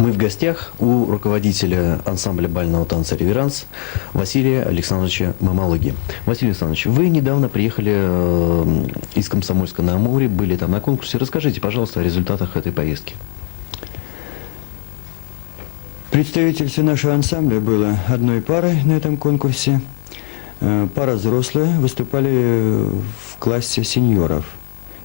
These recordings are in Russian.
Мы в гостях у руководителя ансамбля бального танца «Реверанс» Василия Александровича Мамалыги. Василий Александрович, вы недавно приехали из Комсомольска-на-Амуре, были там на конкурсе. Расскажите, пожалуйста, о результатах этой поездки. Представительство нашего ансамбля было одной парой на этом конкурсе. Пара взрослые выступали в классе сеньоров.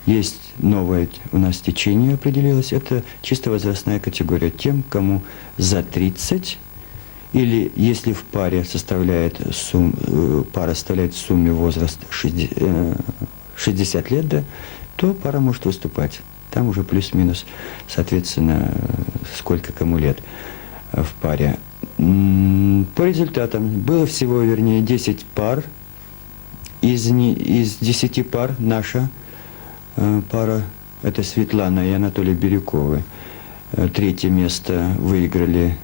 Есть новое у нас течение определилось. Это чисто возрастная категория. Тем, кому за 30, или если в паре пара составляет в сумме возраст 60 лет, да, то пара может выступать. Там уже плюс-минус, соответственно, сколько кому лет в паре. По результатам было всего, 10 пар. Из 10 пар наша пара, это Светлана и Анатолий Бирюковы. Третье место выиграли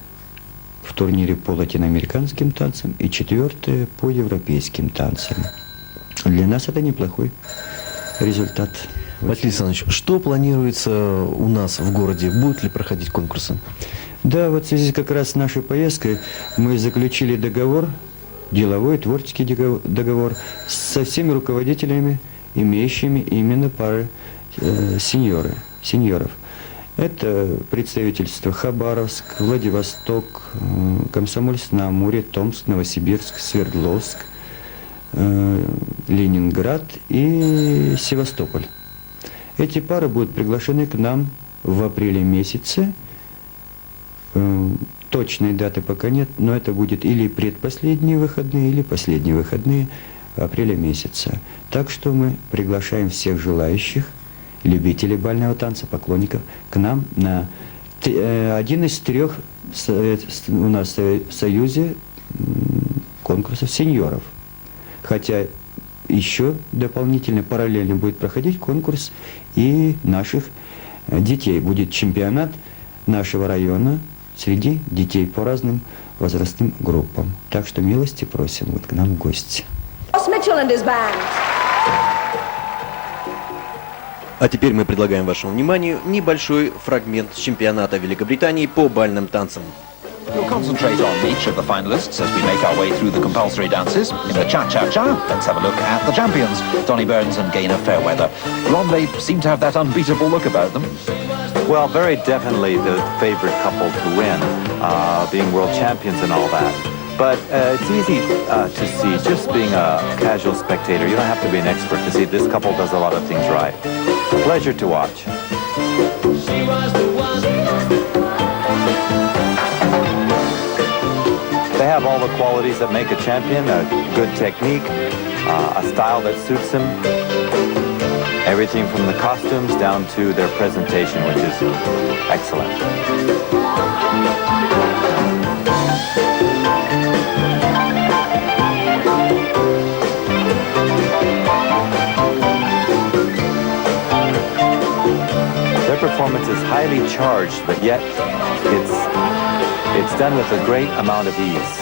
в турнире по латиноамериканским танцам и четвертое по европейским танцам. Для нас это неплохой результат. Василий Александрович, что планируется у нас в городе? Будут ли проходить конкурсы? Да, вот в связи как раз с нашей поездкой мы заключили договор, деловой, творческий договор со всеми руководителями, имеющими именно пары сеньоров. Это представительство Хабаровск, Владивосток, Комсомольск-на-Амуре, Томск, Новосибирск, Свердловск, Ленинград и Севастополь. Эти пары будут приглашены к нам в апреле месяце. Точной даты пока нет, но это будет или предпоследние выходные, или последние выходные апреля месяца. Так что мы приглашаем всех желающих, любителей бального танца, поклонников, к нам на один из 3 у нас в Союзе конкурсов сеньоров. Хотя еще дополнительно, параллельно будет проходить конкурс и наших детей. Будет чемпионат нашего района среди детей по разным возрастным группам. Так что милости просим вот к нам в гости. А теперь мы предлагаем вашему вниманию небольшой фрагмент чемпионата Великобритании по бальным танцам. We'll concentrate on each of the finalists as we make our way through the compulsory dances. In the cha-cha-cha, let's have a look at the champions, Donnie Burns and Gaynor Fairweather. Ron, they seem to have that unbeatable look about them. Well, very definitely the favorite couple to win, being world champions and all that. But it's easy to see, just being a casual spectator, you don't have to be an expert to see this couple does a lot of things right. A pleasure to watch. They have all the qualities that make a champion, a good technique, a style that suits them. Everything from the costumes down to their presentation, which is excellent. Their performance is highly charged, but yet it's done with a great amount of ease.